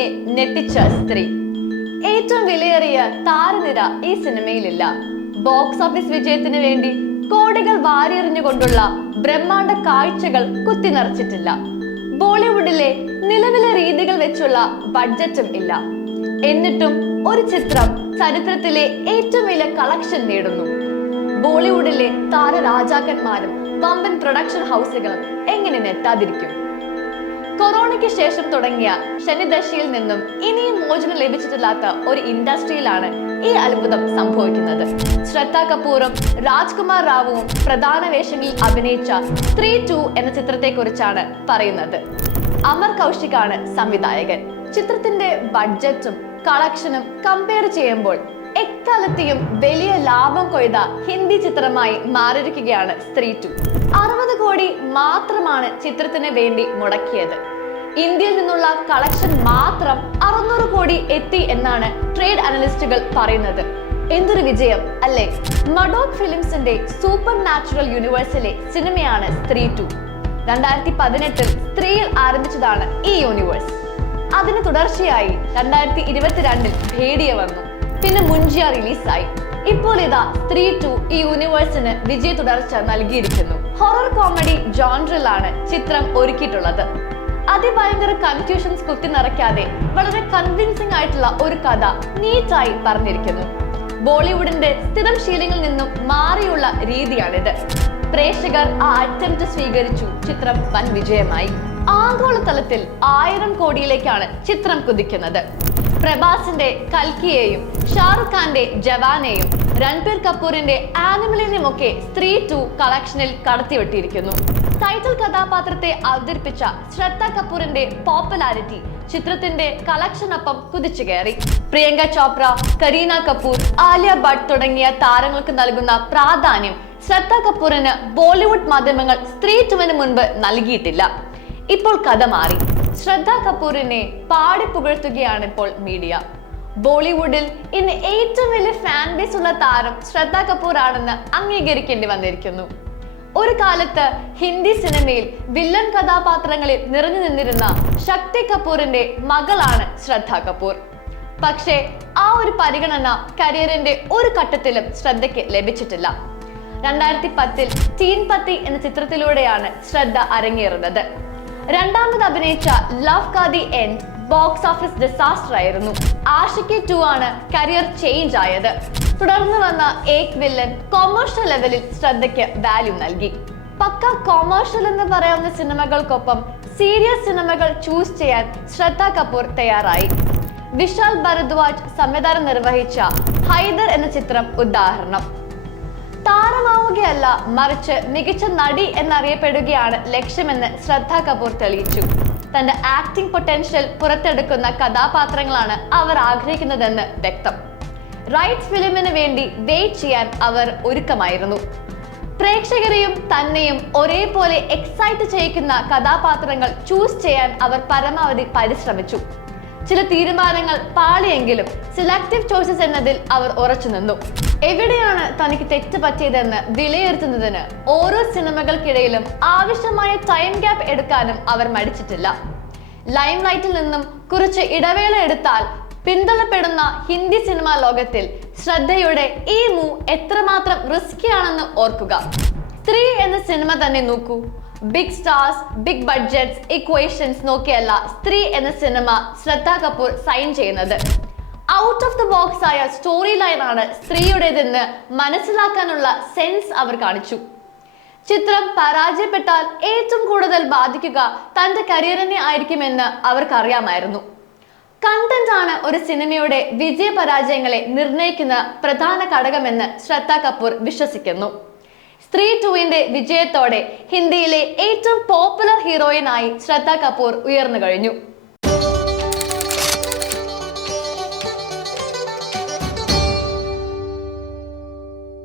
പ്രേക്ഷകനെ ഞെട്ടിച്ച സ്ത്രീ. ഏറ്റവും വിലയേറിയ താരനിര ഈ സിനിമയിലില്ല. ബോക്സ് ഓഫീസ് വിജയത്തിന് വേണ്ടി കോടികൾ വാരിയെറിഞ്ഞുകൊണ്ടുള്ള ബ്രഹ്മാണ്ട കാഴ്ചകൾ കുത്തി നിറച്ചിട്ടില്ല ബോളിവുഡിലെ നിലവിലെ രീതികൾ വെച്ചുള്ള ബഡ്ജറ്റും ഇല്ല. എന്നിട്ടും ഒരു ചിത്രം ചരിത്രത്തിലെ ഏറ്റവും വലിയ കളക്ഷൻ നേടുന്നു. ബോളിവുഡിലെ താരരാജാക്കന്മാരും വമ്പൻ പ്രൊഡക്ഷൻ ഹൗസുകളും എങ്ങനെ നെട്ടാതിരിക്കും കൊറോണയ്ക്ക് ശേഷം തുടങ്ങിയ ശനിദശയിൽ നിന്നും ഇനിയും മോചനം ലഭിച്ചിട്ടില്ലാത്ത ഒരു ഇൻഡസ്ട്രിയിലാണ് ഈ അത്ഭുതം സംഭവിക്കുന്നത്. ശ്രദ്ധ കപൂറും രാജ്കുമാർ റാവുവും പ്രധാന വേഷങ്ങളിൽ അഭിനയിച്ച സ്ത്രീ ടു എന്ന ചിത്രത്തെ കുറിച്ചാണ് പറയുന്നത്. അമർ കൗശികാണ് സംവിധായകൻ. ചിത്രത്തിന്റെ ബഡ്ജറ്റും കളക്ഷനും കമ്പയർ ചെയ്യുമ്പോൾ എക്കാലത്തെയും വലിയ ലാഭം കൊയ്ത ഹിന്ദി ചിത്രമായി മാറിയിരിക്കുകയാണ് സ്ത്രീ ടു. അറുപത് കോടി മാത്രമാണ് ചിത്രത്തിന് വേണ്ടി മുടക്കിയത്. ഇന്ത്യയിൽ നിന്നുള്ള കളക്ഷൻ മാത്രം അറുന്നൂറ് കോടി എത്തി എന്നാണ് ട്രേഡ് അനലിസ്റ്റുകൾ പറയുന്നത്. എന്തൊരു വിജയം അല്ലേ? മഡോക് ഫിലിംസിന്റെ സൂപ്പർ നാച്ചുറൽ യൂണിവേഴ്സിലെ സിനിമയാണ് സ്ത്രീ ടു രണ്ടായിരത്തി പതിനെട്ടിൽ സ്ത്രീയിൽ ആരംഭിച്ചതാണ് ഈ യൂണിവേഴ്സ് അതിന് തുടർച്ചയായി രണ്ടായിരത്തി ഇരുപത്തിരണ്ടിൽ ഭേടിയ വന്നു. പിന്നെ മുൻജിയ റിലീസായി ഇപ്പോൾ ഇതാ സ്ത്രീ ടു ഈ യൂണിവേഴ്സിന് വിജയ തുടർച്ച നൽകിയിരിക്കുന്നു. ഹൊറർ കോമഡി ജോൺറിലാണ് ചിത്രം ഒരുക്കിയിട്ടുള്ളത്. അതിഭയങ്കര കൺഫ്യൂഷൻസ് കുത്തി നിറയ്ക്കാതെ വളരെ കൺവിൻസിംഗ് ആയിട്ടുള്ള ഒരു കഥ നീറ്റായി പറഞ്ഞിരിക്കുന്നു. ബോളിവുഡിന്റെ സ്ഥിരം ശീലങ്ങളിൽ നിന്നും മാറിയുള്ള രീതിയാണിത്. പ്രേക്ഷകർ ആ അറ്റംപ്റ്റ് സ്വീകരിച്ചു. ചിത്രം വൻ വിജയമായി. ആഗോളതലത്തിൽ ആയിരം കോടിയിലേക്കാണ് ചിത്രം കുതിക്കുന്നത്. പ്രഭാസിന്റെ കൽക്കിയെയും ഷാറുഖ് ഖാന്റെ ജവാനെയും രൺബീർ കപൂറിന്റെ ആനിമലിനെയും ഒക്കെ സ്ത്രീ ടു കളക്ഷനിൽ കടത്തിവിട്ടിരിക്കുന്നു ടൈറ്റിൽ കഥാപാത്രത്തെ അവതരിപ്പിച്ച ശ്രദ്ധ കപൂറിന്റെ പോപ്പുലാരിറ്റി ചിത്രത്തിന്റെ കളക്ഷനൊപ്പം കുതിച്ചു കയറി. പ്രിയങ്ക ചോപ്ര കരീന കപൂർ ആലിയ ഭട്ട് തുടങ്ങിയ താരങ്ങൾക്ക് നൽകുന്ന പ്രാധാന്യം ശ്രദ്ധ കപൂറിന് ബോളിവുഡ് മാധ്യമങ്ങൾ സ്ത്രീ ടുവിന് മുൻപ് നൽകിയിട്ടില്ല. ഇപ്പോൾ കഥ മാറി. ശ്രദ്ധ കപൂറിനെ പാടി പുകഴ്ത്തുകയാണ് ഇപ്പോൾ മീഡിയ ബോളിവുഡിൽ ഇന്ന് ഏറ്റവും വലിയ ഫാൻ ബേസ് ഉള്ള താരം ശ്രദ്ധ കപൂർ ആണെന്ന് അംഗീകരിക്കേണ്ടി വന്നിരിക്കുന്നു. ഒരു കാലത്ത് ഹിന്ദി സിനിമയിൽ വില്ലൻ കഥാപാത്രങ്ങളിൽ നിറഞ്ഞു നിന്നിരുന്ന ശക്തി കപൂറിന്റെ മകളാണ് ശ്രദ്ധ കപൂർ. പക്ഷേ ആ ഒരു പരിഗണന കരിയറിന്റെ ഒരു ഘട്ടത്തിലും ശ്രദ്ധയ്ക്ക് ലഭിച്ചിട്ടില്ല. രണ്ടായിരത്തി പത്തിൽ ടീൻ പത്തി എന്ന ചിത്രത്തിലൂടെയാണ് ശ്രദ്ധ അരങ്ങേറുന്നത്. രണ്ടാമത് അഭിനയിച്ച ലവ് കാദി എൻഡ് ബോക്സ് ഓഫീസ് ഡിസാസ്റ്റർ ആയിരുന്നു. ആഷിക്ക് ടു ആണ് കരിയർ ചേഞ്ച് ആയത്. തുടർന്ന് വന്ന ഏക് വില്ലൻ കൊമേഴ്ഷ്യൽ ലെവലിൽ ശ്രദ്ധയ്ക്ക് വാല്യൂ നൽകി. പക്ക കൊമേഴ്ഷ്യൽ എന്ന് പറയുന്ന സിനിമകൾക്കൊപ്പം സീരിയസ് സിനിമകൾ ചൂസ് ചെയ്യാൻ ശ്രദ്ധ കപൂർ തയ്യാറായി. വിശാൽ ഭരദ്വാജ് സംവിധാനം നിർവഹിച്ച ഹൈദർ എന്ന ചിത്രം ഉദാഹരണം. താരമാവുകയല്ല മറിച്ച് മികച്ച നടി എന്നറിയപ്പെടുകയാണ് ലക്ഷ്യമെന്ന് ശ്രദ്ധ കപൂർ തെളിയിച്ചു. തന്റെ ആക്ടിംഗ് പൊട്ടൻഷ്യൽ പുറത്തെടുക്കുന്ന കഥാപാത്രങ്ങളാണ് അവർ ആഗ്രഹിക്കുന്നതെന്ന് വ്യക്തം. റൈറ്റ്സ് ഫിലിമിന് വേണ്ടി വെയിറ്റ് ചെയ്യാൻ അവർ ഒരുക്കമായിരുന്നു. പ്രേക്ഷകരെയും തന്നെയും ഒരേപോലെ എക്സൈറ്റ് ചെയ്യിക്കുന്ന കഥാപാത്രങ്ങൾ ചൂസ് ചെയ്യാൻ അവർ പരമാവധി പരിശ്രമിച്ചു. ചില തീരുമാനങ്ങൾ പാളിയെങ്കിലും സിലക്റ്റീവ് ചോയ്സസ് എന്നതിൽ അവർ ഉറച്ചു നിന്നു. എവിടെയാണ് തനിക്ക് തെറ്റ് പറ്റിയതെന്ന് വിലയിരുത്തുന്നതിന് ഓരോ സിനിമകൾക്കിടയിലും ആവശ്യമായ ടൈം ഗ്യാപ്പ് എടുക്കാനും അവർ മടിച്ചിട്ടില്ല. ലൈം ലൈറ്റിൽ നിന്നും കുറച്ച് ഇടവേള എടുത്താൽ പിന്തള്ളപ്പെടുന്ന ഹിന്ദി സിനിമാ ലോകത്തിൽ ശ്രദ്ധയുടെ ഈ മൂവ് എത്രമാത്രം റിസ്കി ആണെന്ന് ഓർക്കുക. സ്ത്രീ എന്ന സിനിമ തന്നെ നോക്കൂ. Big stars big budgets equations നോക്കിയല്ല Stree എന്ന സിനിമ ശ്രദ്ധ കപൂർ സൈൻ ചെയ്യുന്നത്. ഔട്ട് ഓഫ് ദ ബോക്സ് ആയ സ്റ്റോറി ലൈൻ ആണ് സ്ത്രീയുടേതെന്ന് മനസ്സിലാക്കാനുള്ള സെൻസ് അവർ കാണിച്ചു. ചിത്രം പരാജയപ്പെട്ടാൽ ഏറ്റവും കൂടുതൽ ബാധിക്കുക തന്റെ കരിയറിനെ ആയിരിക്കുമെന്ന് അവർക്കറിയാമായിരുന്നു. കണ്ടന്റ് ആണ് ഒരു സിനിമയുടെ വിജയ പരാജയങ്ങളെ നിർണയിക്കുന്ന പ്രധാന ഘടകമെന്ന് ശ്രദ്ധ കപൂർ വിശ്വസിക്കുന്നു. സ്ത്രീ ടുവിന്റെ വിജയത്തോടെ ഹിന്ദിയിലെ ഏറ്റവും പോപ്പുലർ ഹീറോയിനായി ശ്രദ്ധ കപൂർ ഉയർന്നു കഴിഞ്ഞു.